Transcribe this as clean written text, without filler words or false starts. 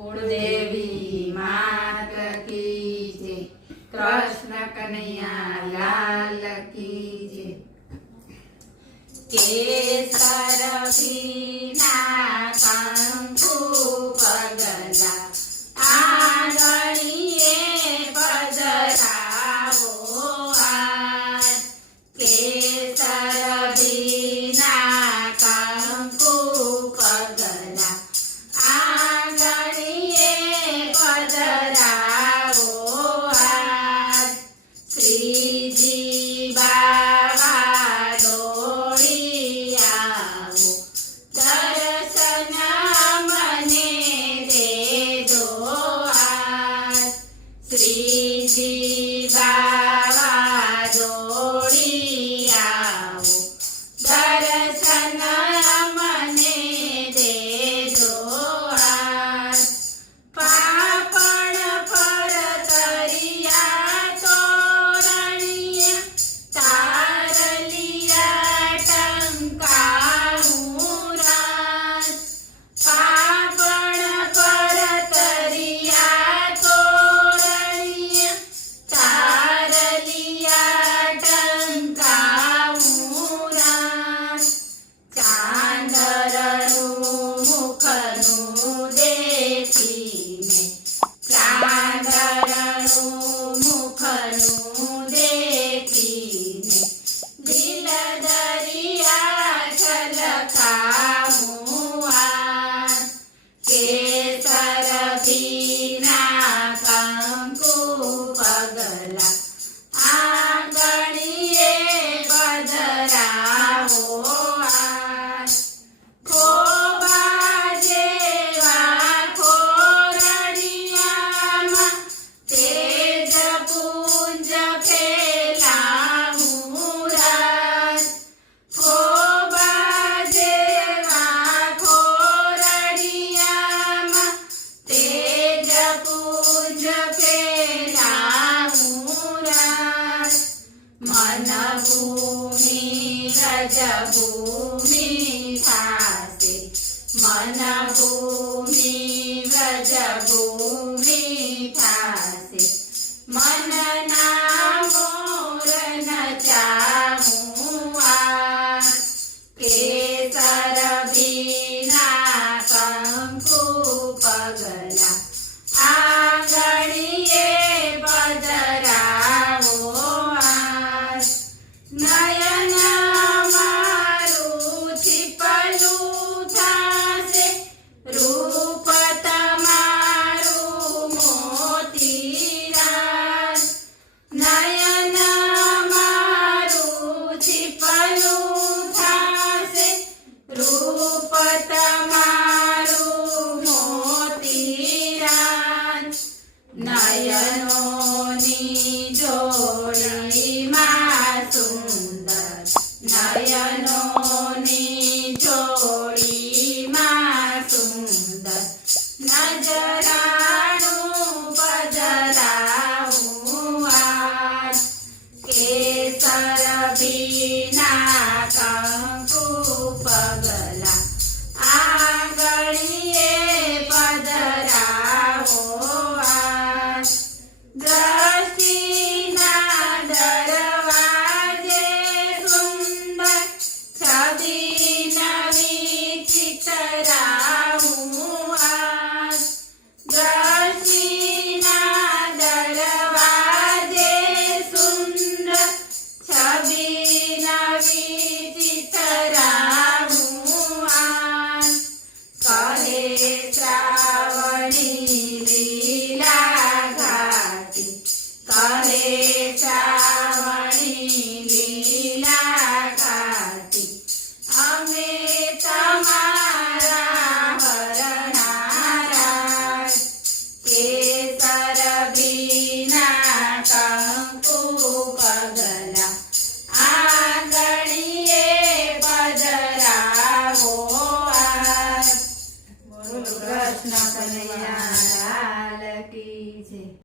कुलदेवी मात की जय। कृष्ण कन्हैया लाल की जय। केसर बीना कंकु पगला आंगणीए पधरावो आज। केसर बीना कंकु पगला आंगणीए पधरावो आज। श्रीजी बाबा दौड़ी आवो दर्शन मने देजो आज। श्रीजी बाबा दौड़ी आवो दर्शन मने देजो आज। पापण पर तरिया तोरणिया तारलिया टंकाऊं राज। पापण पर तरिया तोरणिया तारलिया टंकाऊं राज। चांदरનું મુખનું દેખીને ચાંદરનું મુખનું દેખીને દિલ દરિયા છલકાવું આજ। કેસર બીના કંકુ પગલા આંગણીએ પધરાવો આજ। ખોબા જેવા ખોરડિયામાં તેજ પુંજ ફેલાવું રાજ। ખોબા જેવા ખોરડિયામાં તેજ પુંજ ફેલાવું રાજ। મન ભૂમિ રજ ભૂમિ થાશે મન ભૂમિ વ્રજ ભૂમિ થાશે। મનના મોર નચાવું આજ। કેસર બીના કંકુ પગલા આંગણીએ પધરાવો આજ। નયન મારું છીપલું થાશે રૂપ તમારું મોતી રાજ। નયન મારું છીપલું થાશે રૂપ તમારું મોતી રાજ। નયનોની જોડીમાં સુંદર નયનોની જોડીમાં સુંદર નજરાણું પધરાવું આજ। કેસર બીના કંકુ પગલા આંગણીએ પધરાવો આજ। દ્રષ્ટિના દરવાજે સુંદર છબી નવી ચિતરાવું આજ। દ્રષ્ટિના દરવાજે સુંદર છબી નવી ચિતરાવું આજ। કહે શ્રાવણી લીલા ઘાટી કહે શ્રાવણી લીલા ઘાટી અમે તમારા હરણારા। કેસર બીના કંકુ પગલા આંગણીએ પધરાવો આજ। બોલો કૃષ્ણ કનૈયા